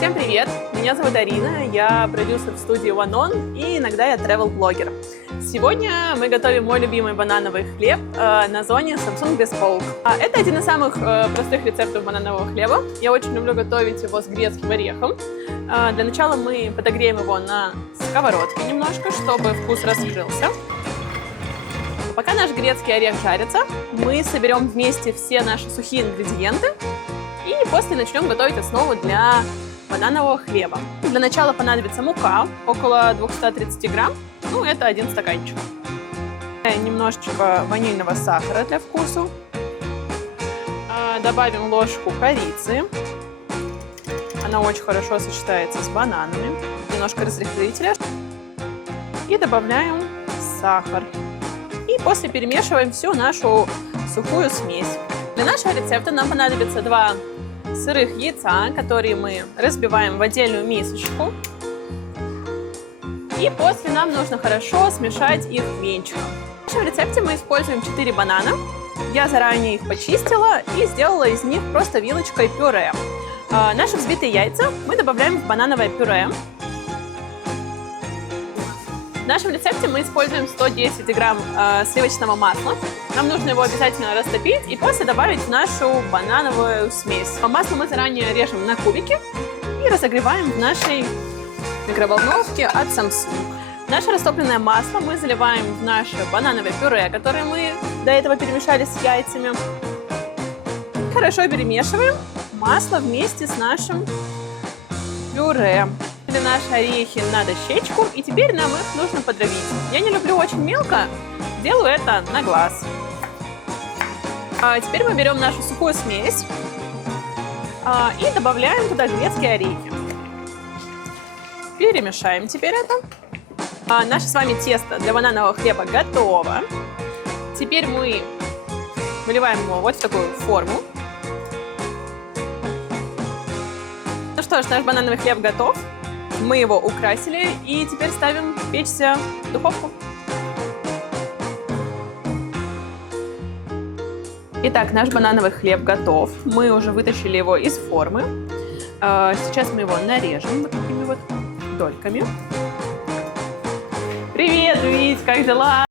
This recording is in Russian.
Всем привет! Меня зовут Арина, я продюсер в студии One On и иногда я travel-блогер. Сегодня мы готовим мой любимый банановый хлеб на зоне Samsung Bespoke. Это один из самых простых рецептов бананового хлеба. Я очень люблю готовить его с грецким орехом. Для начала мы подогреем его на сковородке немножко, чтобы вкус раскрылся. Пока наш грецкий орех жарится, мы соберем вместе все наши сухие ингредиенты и после начнем готовить основу для бананового хлеба. Для начала понадобится мука, около 230 грамм, это один стаканчик. Немножечко ванильного сахара для вкуса. Добавим ложку корицы. Она очень хорошо сочетается с бананами. Немножко разрыхлителя. И добавляем сахар. И после перемешиваем всю нашу сухую смесь. Для нашего рецепта нам понадобится 2 сырых яйца, которые мы разбиваем в отдельную мисочку. И после нам нужно хорошо смешать их венчиком. В нашем рецепте мы используем 4 банана. Я заранее их почистила и сделала из них просто вилочкой пюре. Наши взбитые яйца мы добавляем в банановое пюре. В нашем рецепте мы используем 110 грамм сливочного масла. Нам нужно его обязательно растопить и после добавить в нашу банановую смесь. Масло мы заранее режем на кубики и разогреваем в нашей микроволновке от Samsung. Наше растопленное масло мы заливаем в наше банановое пюре, которое мы до этого перемешали с яйцами. Хорошо перемешиваем масло вместе с нашим пюре. Наши орехи на дощечку, и теперь нам их нужно подробить. Я не люблю очень мелко, делаю это на глаз. Теперь мы берем нашу сухую смесь и добавляем туда грецкие орехи. Перемешаем теперь это. Наше с вами тесто для бананового хлеба готово. Теперь мы выливаем его вот в такую форму. Ну что ж, наш банановый хлеб готов. Мы его украсили и теперь ставим печься в духовку. Итак, наш банановый хлеб готов. Мы уже вытащили его из формы. Сейчас мы его нарежем вот такими вот дольками. Привет, Вить, как дела?